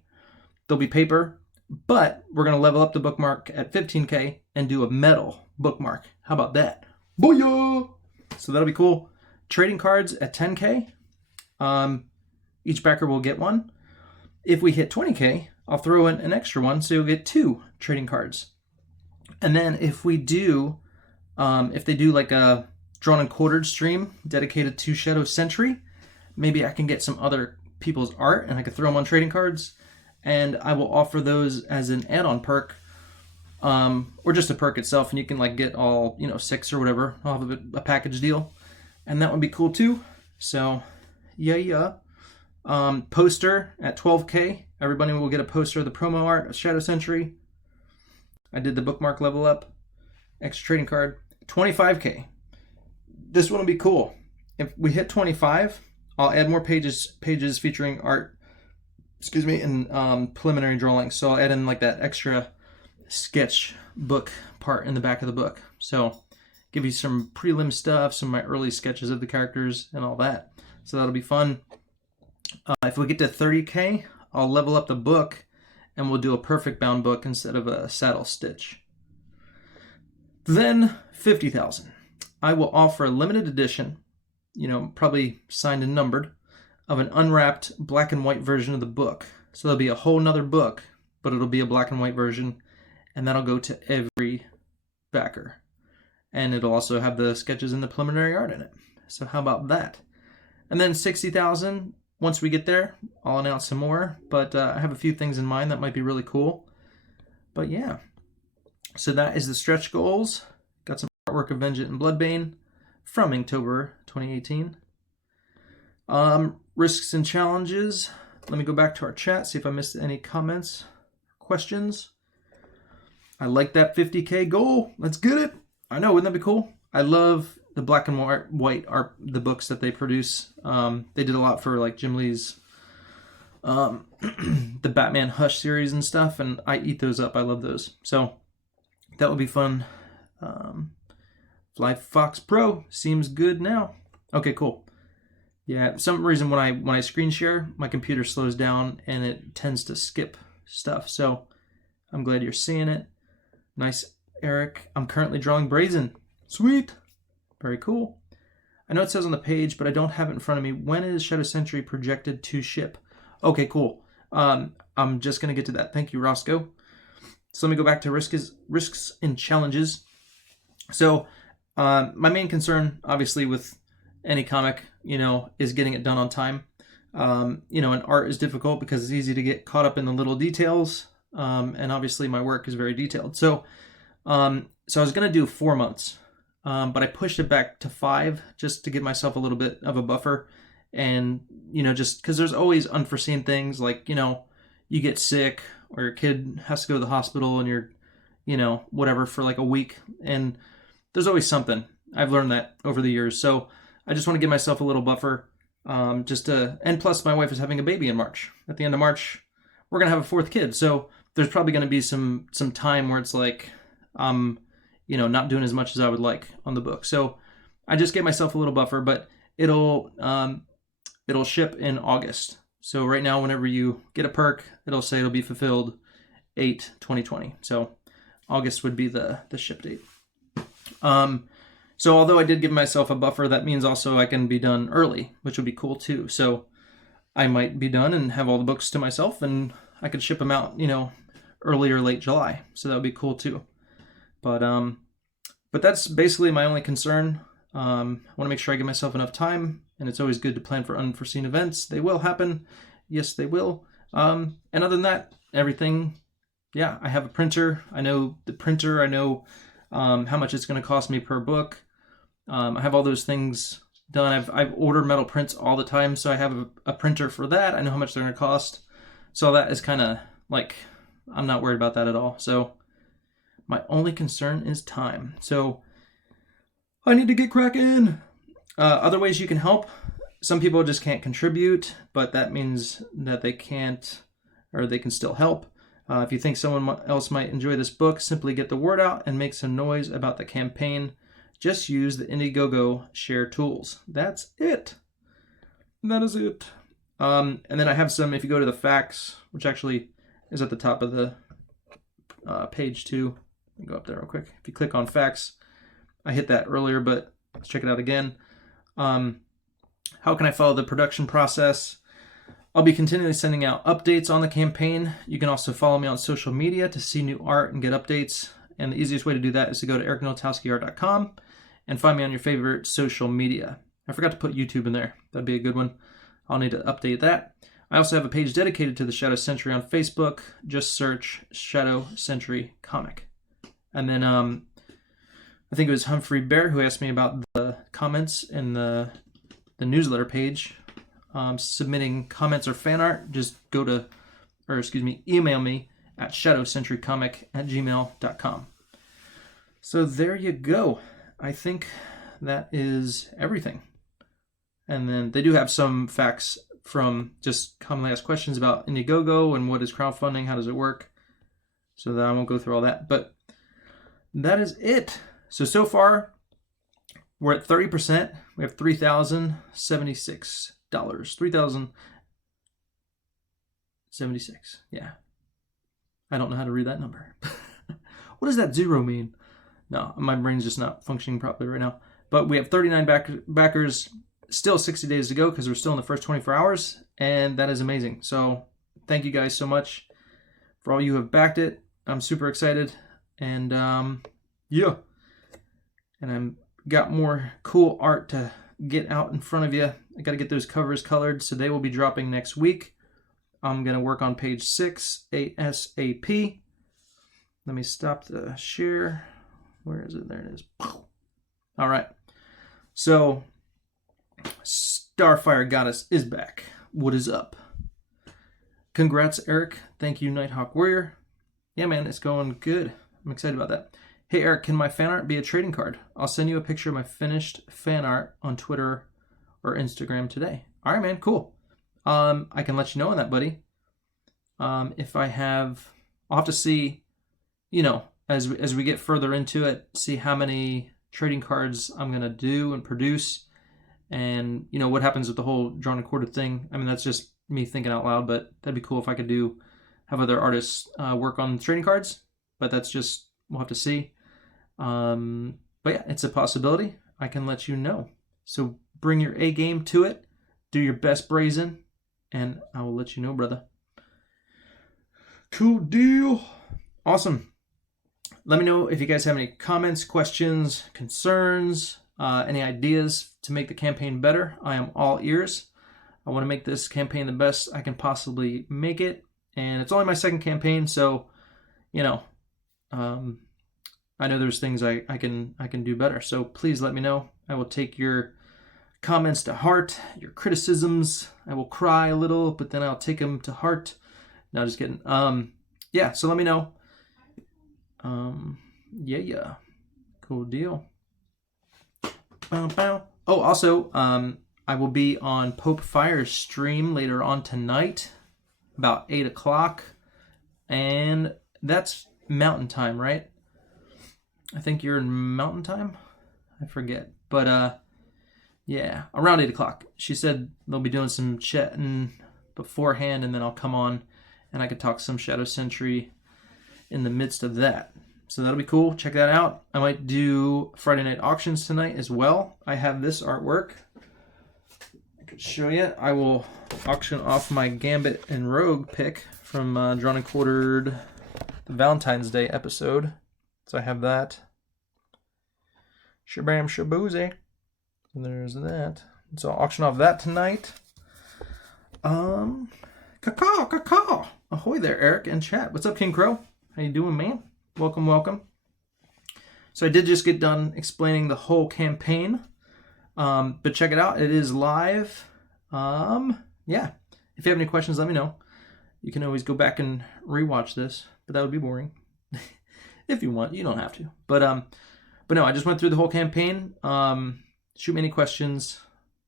they'll be paper. But we're going to level up the bookmark at 15K and do a metal bookmark. How about that? Booyah! So that'll be cool. Trading cards at 10K. Each backer will get one. If we hit 20K, I'll throw in an extra one, so you'll get 2 trading cards. And then if we do, if they do like a drawn and quartered stream dedicated to Shadow Sentry, maybe I can get some other people's art, and I could throw them on trading cards, and I will offer those as an add-on perk, or just a perk itself, and you can like get all 6 or whatever. I'll have a package deal, and that would be cool too. So yeah. Poster at 12K. Everybody will get a poster of the promo art of Shadow Sentry. I did the bookmark level up. Extra trading card. 25K. This one will be cool. If we hit 25, I'll add more pages featuring art, and preliminary drawings. So I'll add in like that extra sketch book part in the back of the book. So give you some prelim stuff, some of my early sketches of the characters and all that. So that'll be fun. If we get to 30K, I'll level up the book and we'll do a perfect bound book instead of a saddle stitch. Then 50,000. I will offer a limited edition, probably signed and numbered, of an unwrapped black and white version of the book. So there'll be a whole nother book, but it'll be a black and white version, and that'll go to every backer. And it'll also have the sketches and the preliminary art in it. So how about that? And then 60,000. Once we get there, I'll announce some more, but I have a few things in mind that might be really cool. But yeah, so that is the stretch goals. Got some artwork of Vengeance and Bloodbane from Inktober 2018. Risks and challenges. Let me go back to our chat, see if I missed any comments, questions. I like that 50K goal. Let's get it. I know, wouldn't that be cool? I love the black and white art, the books that they produce. They did a lot for like Jim Lee's the Batman Hush series and stuff, and I eat those up. I love those. So that would be fun. Fly Fox Pro seems good now. Okay, cool. Yeah, for some reason when I screen share, my computer slows down and it tends to skip stuff. So I'm glad you're seeing it. Nice, Eric. I'm currently drawing Brazen. Sweet. Very cool. I know it says on the page, but I don't have it in front of me. When is Shadow Sentry projected to ship? Okay, cool. I'm just going to get to that. Thank you, Roscoe. So let me go back to risks and challenges. So my main concern, obviously, with any comic, is getting it done on time. And art is difficult because it's easy to get caught up in the little details. And obviously my work is very detailed. So I was going to do 4 months. But I pushed it back to 5 just to give myself a little bit of a buffer. And, just because there's always unforeseen things like, you get sick or your kid has to go to the hospital and you're, whatever for like a week. And there's always something. I've learned that over the years. So I just want to give myself a little buffer and plus my wife is having a baby in March. At the end of March, we're going to have a 4th kid. So there's probably going to be some time where it's like, not doing as much as I would like on the book. So I just gave myself a little buffer, but it'll ship in August. So right now, whenever you get a perk, it'll say it'll be fulfilled 8/2020. So August would be the ship date. So although I did give myself a buffer, that means also I can be done early, which would be cool too. So I might be done and have all the books to myself, and I could ship them out, early or late July. So that would be cool too. But that's basically my only concern. I want to make sure I give myself enough time, and it's always good to plan for unforeseen events. They will happen. Yes, they will. And other than that, everything, yeah, I have a printer. I know the printer. I know how much it's going to cost me per book. I have all those things done. I've ordered metal prints all the time, so I have a printer for that. I know how much they're going to cost. So that is kind of like, I'm not worried about that at all. So my only concern is time. So I need to get cracking. Other ways you can help. Some people just can't contribute, but that means that they can't, or they can still help. If you think someone else might enjoy this book, simply get the word out and make some noise about the campaign. Just use the Indiegogo share tools. That's it. That is it. And then I have some, if you go to the facts, which actually is at the top of the page too. Let me go up there real quick. If you click on facts, I hit that earlier, but let's check it out again. How can I follow the production process? I'll be continually sending out updates on the campaign. You can also follow me on social media to see new art and get updates. And the easiest way to do that is to go to ericnotowskiart.com and find me on your favorite social media. I forgot to put YouTube in there. That'd be a good one. I'll need to update that. I also have a page dedicated to the Shadow Sentry on Facebook. Just search Shadow Sentry Comic. And then I think it was Humphrey Bear who asked me about the comments in the newsletter page. Submitting comments or fan art, just email me at shadowsentrycomic@gmail.com. So there you go. I think that is everything. And then they do have some facts from just commonly asked questions about Indiegogo and what is crowdfunding, how does it work. So that I won't go through all that. But that is it. So far, we're at 30%. We have $3,076. $3,076. Yeah. I don't know how to read that number. What does that zero mean? No, my brain's just not functioning properly right now. But we have 39 backers, still 60 days to go because we're still in the first 24 hours, and that is amazing. So thank you guys so much for all you have backed it. I'm super excited, and yeah. And I'm got more cool art to get out in front of you. I got to get those covers colored, so they will be dropping next week. I'm going to work on page 6 ASAP. Let me stop the share. Where is it? There it is. All right. So, Starfire Goddess is back. What is up? Congrats, Eric. Thank you, Nighthawk Warrior. Yeah, man, it's going good. I'm excited about that. Hey, Eric, can my fan art be a trading card? I'll send you a picture of my finished fan art on Twitter or Instagram today. All right, man, cool. I can let you know on that, buddy. If I have, I'll have to see, as we get further into it, see how many trading cards I'm going to do and produce, and, what happens with the whole drawn and quartered thing. I mean, that's just me thinking out loud, but that'd be cool if I could have other artists work on trading cards, but that's just, we'll have to see. But yeah, it's a possibility. I can let you know. So bring your A game to it. Do your best brazen, and I will let you know, brother. Cool deal. Awesome. Let me know if you guys have any comments, questions, concerns, any ideas to make the campaign better. I am all ears. I want to make this campaign the best I can possibly make it. And it's only my second campaign, so, I know there's things I can do better. So please let me know. I will take your comments to heart, your criticisms. I will cry a little, but then I'll take them to heart. No, just kidding. Yeah, so let me know. Yeah. Cool deal. Bow, bow. Oh, also, I will be on Pope Fire's stream later on tonight, about 8 o'clock. And that's Mountain Time, right? I think you're in Mountain Time? I forget. But, yeah, around 8 o'clock. She said they'll be doing some chatting beforehand, and then I'll come on and I could talk some Shadow Sentry in the midst of that. So that'll be cool. Check that out. I might do Friday night auctions tonight as well. I have this artwork. I could show you. I will auction off my Gambit and Rogue pick from Drawn and Quartered, the Valentine's Day episode. So I have that. Shabam shaboozy. And there's that. So I'll auction off that tonight. Caw. Ahoy there, Eric and chat. What's up, King Crow? How you doing, man? Welcome. So I did just get done explaining the whole campaign. But check it out. It is live. Yeah. If you have any questions, let me know. You can always go back and rewatch this, but that would be boring. If you want, you don't have to. But no, I just went through the whole campaign. Shoot me any questions,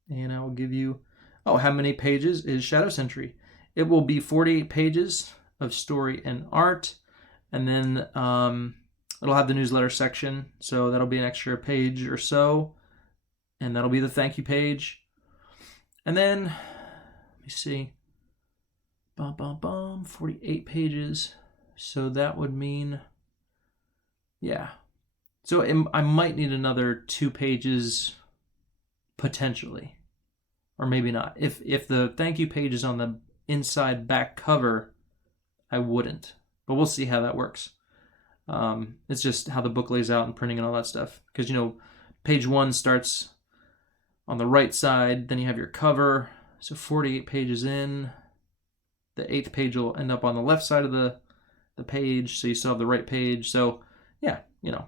and I will give you. Oh, how many pages is Shadow Sentry? It will be 48 pages of story and art, and then it'll have the newsletter section, so that'll be an extra page or so, and that'll be the thank you page. And then let me see. 48 pages. So that would mean, yeah. So I might need another 2 pages potentially, or maybe not. If the thank you page is on the inside back cover, I wouldn't. But we'll see how that works. It's just how the book lays out and printing and all that stuff. Because, page 1 starts on the right side, then you have your cover, So 48 pages in. The 8th page will end up on the left side of the page, so you still have the right page. So yeah, you know.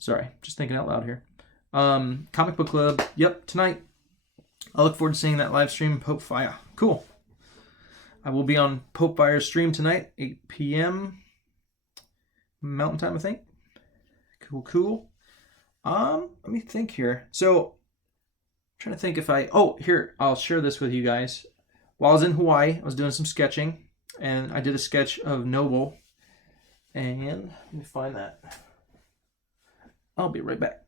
Sorry, just thinking out loud here. Comic Book Club, yep, tonight. I look forward to seeing that live stream, Pope Fire. Cool. I will be on Pope Fire's stream tonight, 8 p.m. Mountain Time, I think. Cool. Let me think here. So, I'm trying to think if here, I'll share this with you guys. While I was in Hawaii, I was doing some sketching, and I did a sketch of Noble. And let me find that. I'll be right back.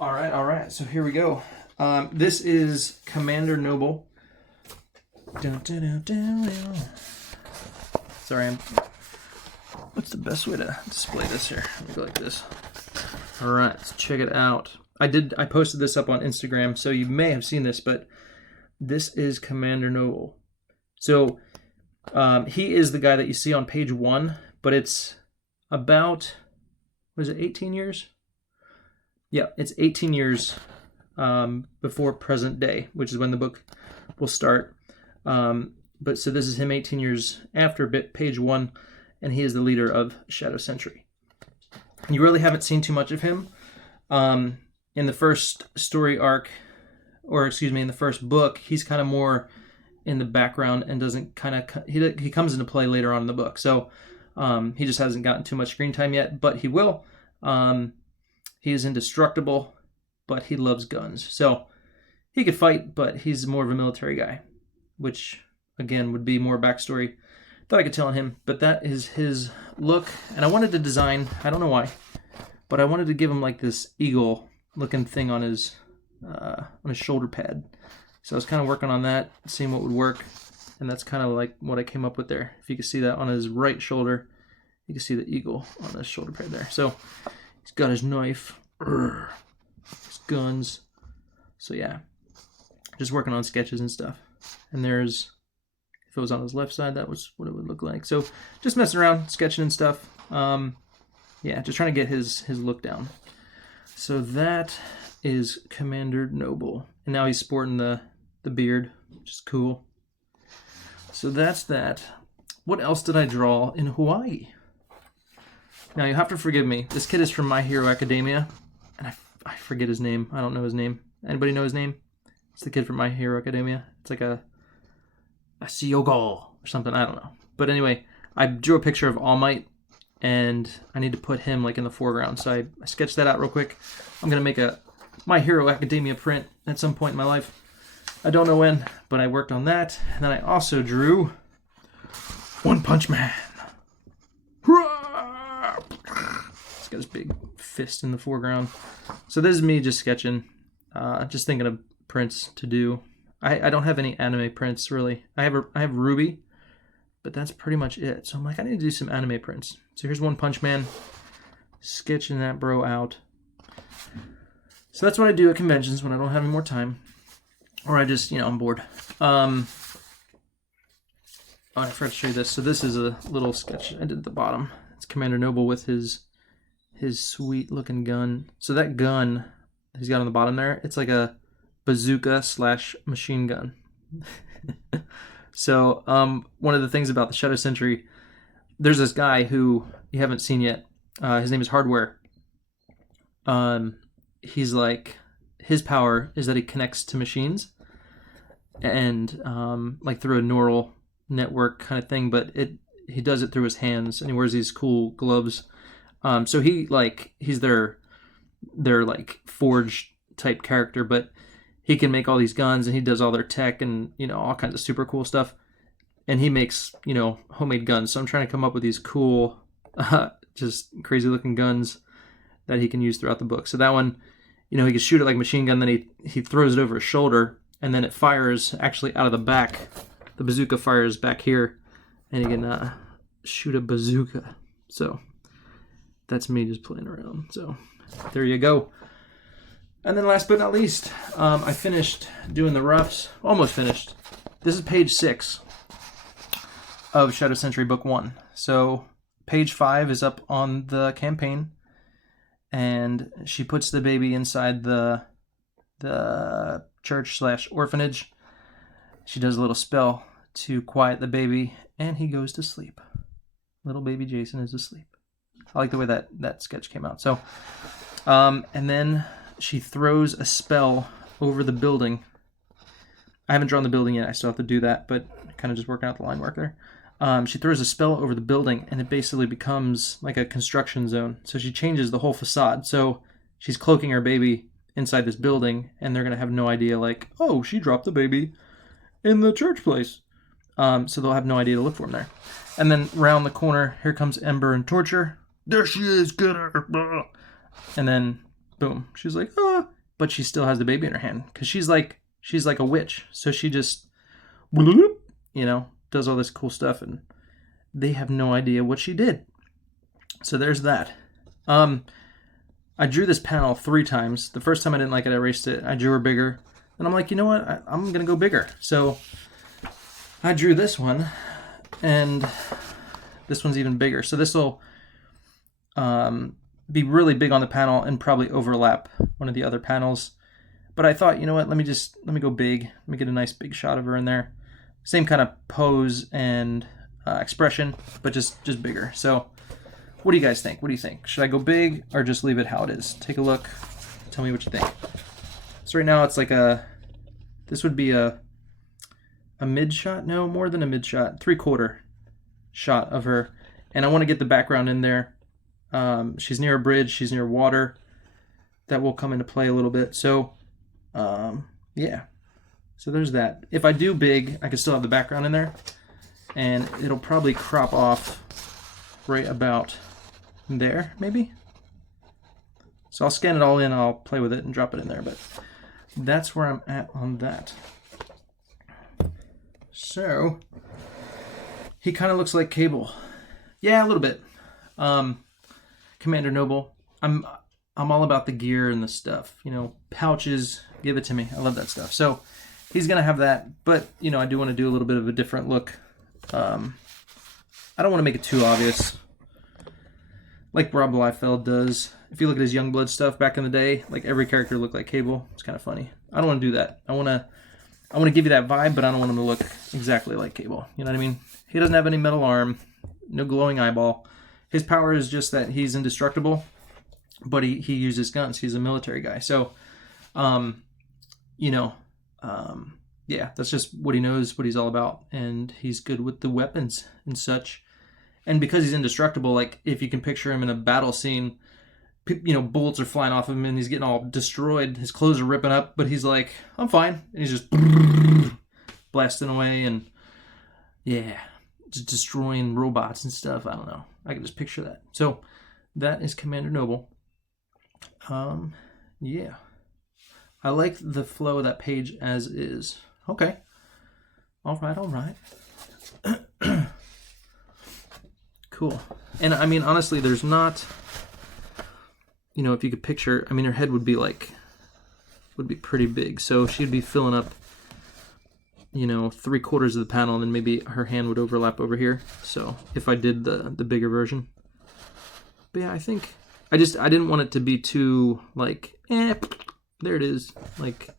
All right. So here we go. This is Commander Noble. Sorry, what's the best way to display this here? Let me go like this. All right, let's check it out. I posted this up on Instagram, so you may have seen this, but this is Commander Noble. So he is the guy that you see on page 1, but it's about, was it 18 years? Yeah, it's 18 years before present day, which is when the book will start. But so this is him 18 years after page 1, and he is the leader of Shadow Sentry. You really haven't seen too much of him. In the first story arc, in the first book, he's kind of more in the background and doesn't he comes into play later on in the book. So he just hasn't gotten too much screen time yet, but he will. He is indestructible, but he loves guns. So he could fight, but he's more of a military guy, which again would be more backstory that I could tell on him. But that is his look, and I wanted to design, I don't know why, but I wanted to give him like this eagle looking thing on his shoulder pad. So I was kind of working on that, seeing what would work, and that's kind of like what I came up with there. If you can see that on his right shoulder, you can see the eagle on his shoulder pad there. So he's got his knife, his guns. So yeah, just working on sketches and stuff. And there's, if it was on his left side, that was what it would look like. So just messing around, sketching and stuff. Yeah, just trying to get his look down. So that is Commander Noble. And now he's sporting the beard, which is cool. So that's that. What else did I draw in Hawaii? Now you have to forgive me. This kid is from My Hero Academia. And I forget his name. I don't know his name. Anybody know his name? It's the kid from My Hero Academia. It's like a Siogo or something. I don't know. But anyway, I drew a picture of All Might, and I need to put him like in the foreground. So I sketched that out real quick. I'm going to make a My Hero Academia print at some point in my life. I don't know when, but I worked on that. And then I also drew One Punch Man. He's got his big fist in the foreground. So this is me just sketching, just thinking of prints to do. I don't have any anime prints really. I have Ruby, but that's pretty much it. So I'm like, I need to do some anime prints. So here's One Punch Man, sketching that bro out. So that's what I do at conventions when I don't have any more time, or I just, I'm bored. Oh, I forgot to show you this. So this is a little sketch I did at the bottom. It's Commander Noble with his sweet looking gun. So that gun he's got on the bottom there, it's like a bazooka / machine gun. So one of the things about the Shadow Sentry, there's this guy who you haven't seen yet. His name is Hardware. He's like, his power is that he connects to machines and like through a neural network kind of thing, but he does it through his hands, and he wears these cool gloves. So he's their like forged type character, but he can make all these guns, and he does all their tech and all kinds of super cool stuff. And he makes homemade guns. So I'm trying to come up with these cool, just crazy looking guns that he can use throughout the book. So that one, he can shoot it like a machine gun. Then he throws it over his shoulder, and then it fires actually out of the back. The bazooka fires back here, and you can shoot a bazooka. So that's me just playing around. So there you go. And then last but not least, I finished doing the roughs. Almost finished. This is page 6 of Shadow Sentry Book 1. So page 5 is up on the campaign, and she puts the baby inside the church/orphanage. She does a little spell to quiet the baby, and he goes to sleep. Little baby Jason is asleep. I like the way that sketch came out. So, and then she throws a spell over the building. I haven't drawn the building yet. I still have to do that, but kind of just working out the line work there. She throws a spell over the building, and it basically becomes like a construction zone. So she changes the whole facade. So she's cloaking her baby inside this building, and they're going to have no idea, like, oh, she dropped the baby in the church place. So they'll have no idea to look for him there. And then round the corner, here comes Ember and Torture. There she is, get her. And then, boom, she's like, ah. But she still has the baby in her hand, because she's like a witch. So she just, does all this cool stuff, and they have no idea what she did. So there's that. I drew this panel 3 times. The first time I didn't like it, I erased it. I drew her bigger. And I'm like, you know what? I'm going to go bigger. So I drew this one, and this one's even bigger. So this will be really big on the panel and probably overlap one of the other panels. But I thought, you know what? Let me go big. Let me get a nice big shot of her in there. Same kind of pose and expression, but just bigger. So what do you guys think? What do you think? Should I go big or just leave it how it is? Take a look. Tell me what you think. So right now it's like this would be a mid shot. No, more than a mid shot. 3/4 shot of her. And I want to get the background in there. She's near a bridge. She's near water. That will come into play a little bit. So, yeah. So there's that. If I do big, I can still have the background in there. And it'll probably crop off right about there, maybe. So I'll scan it all in, I'll play with it and drop it in there, but that's where I'm at on that. So he kind of looks like Cable. Yeah, a little bit. Commander Noble. I'm all about the gear and the stuff. Pouches, give it to me. I love that stuff. So he's gonna have that, but I do want to do a little bit of a different look. I don't want to make it too obvious, like Rob Liefeld does. If you look at his Youngblood stuff back in the day, like every character looked like Cable. It's kind of funny. I don't want to do that. I want to give you that vibe, but I don't want him to look exactly like Cable. You know what I mean? He doesn't have any metal arm, no glowing eyeball. His power is just that he's indestructible, but he uses guns. He's a military guy. So, yeah, that's just what he knows, what he's all about, and he's good with the weapons and such. And because he's indestructible, like if you can picture him in a battle scene, bullets are flying off of him and he's getting all destroyed. His clothes are ripping up, but he's like, I'm fine. And he's just blasting away and, yeah, just destroying robots and stuff. I don't know. I can just picture that. So that is Commander Noble. Yeah. I like the flow of that page as is. Okay. All right. Cool. And I mean, honestly, there's not, if you could picture, her head would be pretty big. So she'd be filling up, 3/4 of the panel, and then maybe her hand would overlap over here. So if I did the bigger version. But yeah, I think I didn't want it to be too there it is. Like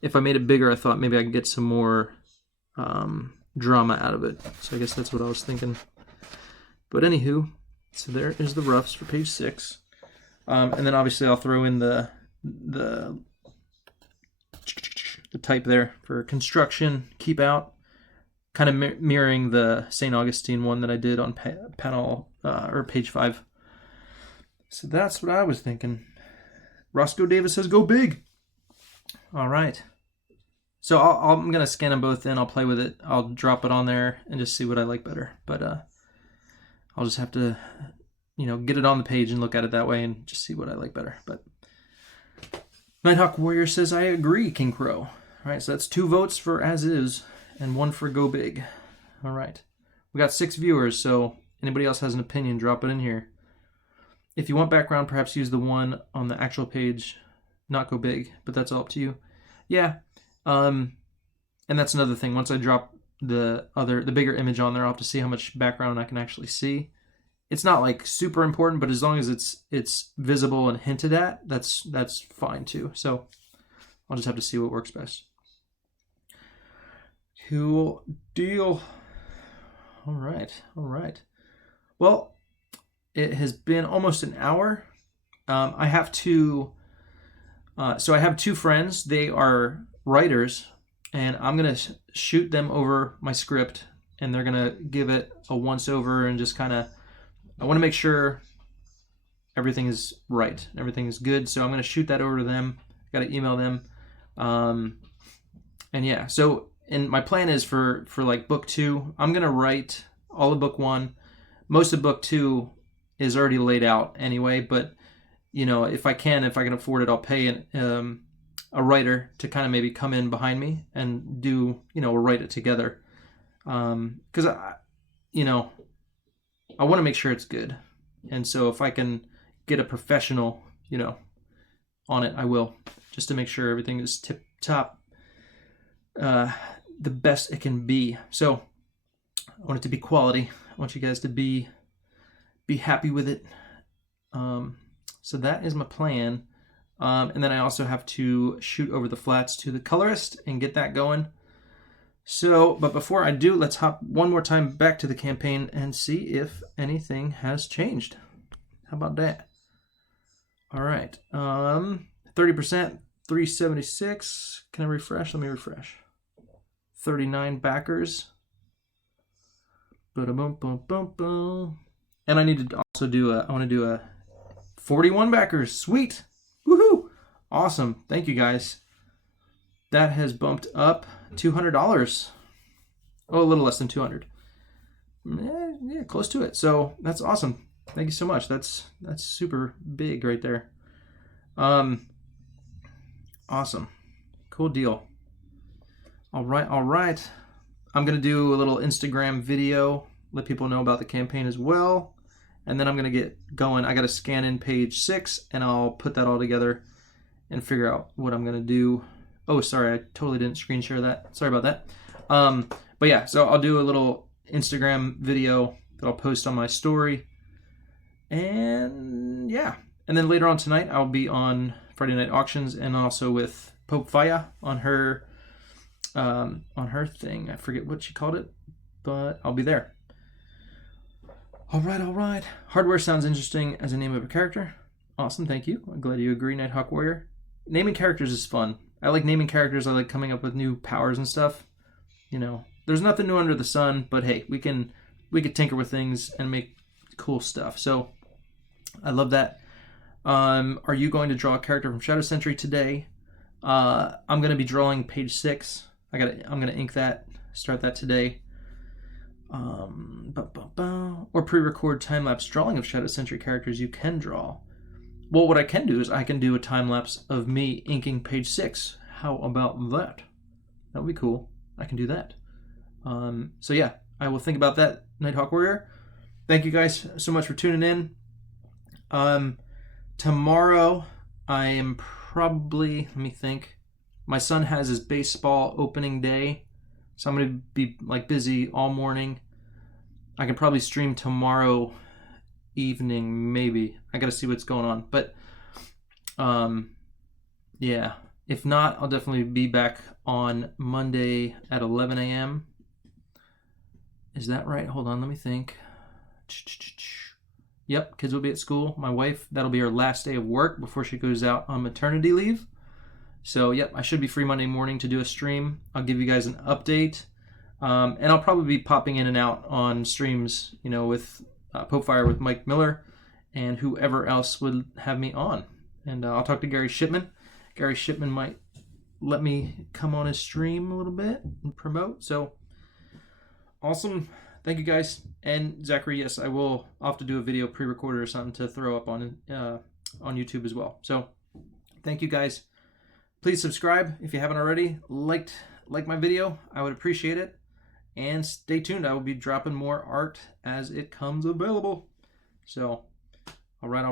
if I made it bigger, I thought maybe I could get some more drama out of it. So I guess that's what I was thinking. But anywho, so there is the roughs for page 6. And then obviously I'll throw in the type there for construction, keep out, kind of mirroring the St. Augustine one that I did on panel or page 5. So that's what I was thinking. Roscoe Davis says go big. All right. So I'm going to scan them both in. I'll play with it. I'll drop it on there and just see what I like better. But I'll just have to, get it on the page and look at it that way and just see what I like better. But Nighthawk Warrior says, I agree, King Crow. All right, so that's 2 votes for as is and 1 for go big. All right. We got 6 viewers, so anybody else has an opinion, drop it in here. If you want background, perhaps use the one on the actual page, not go big, but that's all up to you. Yeah, and that's another thing. Once I drop the bigger image on there, I'll have to see how much background I can actually see. It's not like super important, but as long as it's visible and hinted at, that's fine too. So I'll just have to see what works best. Cool deal. All right. Well, it has been almost an hour. I have to. So I have 2 friends. They are writers, and I'm gonna shoot them over my script, and they're gonna give it a once over and just kind of. I want to make sure everything is right, everything is good. So I'm gonna shoot that over to them. Got to email them, and yeah. So and my plan is for like book 2, I'm gonna write all of book 1. Most of book 2 is already laid out anyway, but if I can afford it, I'll pay a writer to kind of maybe come in behind me and do, we'll write it together. Because I want to make sure it's good. And so if I can get a professional, on it, I will, just to make sure everything is tip top, the best it can be. So I want it to be quality. I want you guys to be happy with it. So that is my plan. And then I also have to shoot over the flats to the colorist and get that going. So, but before I do, let's hop one more time back to the campaign and see if anything has changed. How about that? All right. 30%, 376. Can I refresh? Let me refresh. 39 backers. Ba-da-bum-bum-bum-bum. And I need to also do I want to do a 41 backers. Sweet. Woohoo. Awesome. Thank you guys. That has bumped up $200. Oh, a little less than 200. Yeah, close to it. So that's awesome. Thank you so much. That's super big right there. Awesome. Cool deal. All right. I'm going to do a little Instagram video, let people know about the campaign as well. And then I'm going to get going. I got to scan in page 6, and I'll put that all together and figure out what I'm going to do. Oh, sorry, I totally didn't screen share that. Sorry about that. But yeah, so I'll do a little Instagram video that I'll post on my story. And yeah. And then later on tonight, I'll be on Friday Night Auctions and also with Pope Faya on her thing. I forget what she called it, but I'll be there. All right. Hardware sounds interesting as a name of a character. Awesome, thank you. I'm glad you agree, Nighthawk Warrior. Naming characters is fun. I like naming characters. I like coming up with new powers and stuff. There's nothing new under the sun, but hey, we could tinker with things and make cool stuff. So I love that. Are you going to draw a character from Shadow Sentry today? I'm going to be drawing page 6. I'm going to ink that, start that today. Or pre-record time-lapse drawing of Shadow Sentry characters you can draw. Well, what I can do is I can do a time-lapse of me inking page 6. How about that? That would be cool. I can do that. So yeah, I will think about that, Nighthawk Warrior. Thank you guys so much for tuning in. Tomorrow, I am probably, let me think. My son has his baseball opening day, so I'm going to be busy all morning. I can probably stream tomorrow evening, maybe. I got to see what's going on. But yeah, if not, I'll definitely be back on Monday at 11 a.m. Is that right? Hold on, let me think. Yep, kids will be at school. My wife, that'll be her last day of work before she goes out on maternity leave. So, yep, I should be free Monday morning to do a stream. I'll give you guys an update. And I'll probably be popping in and out on streams, with Pope Fire with Mike Miller and whoever else would have me on. And I'll talk to Gary Shipman. Gary Shipman might let me come on his stream a little bit and promote. So, awesome. Thank you guys. And Zachary, yes, I'll have to do a video pre-recorded or something to throw up on YouTube as well. So, thank you guys. Please subscribe if you haven't already. Like my video. I would appreciate it. And stay tuned. I will be dropping more art as it comes available. So, all right.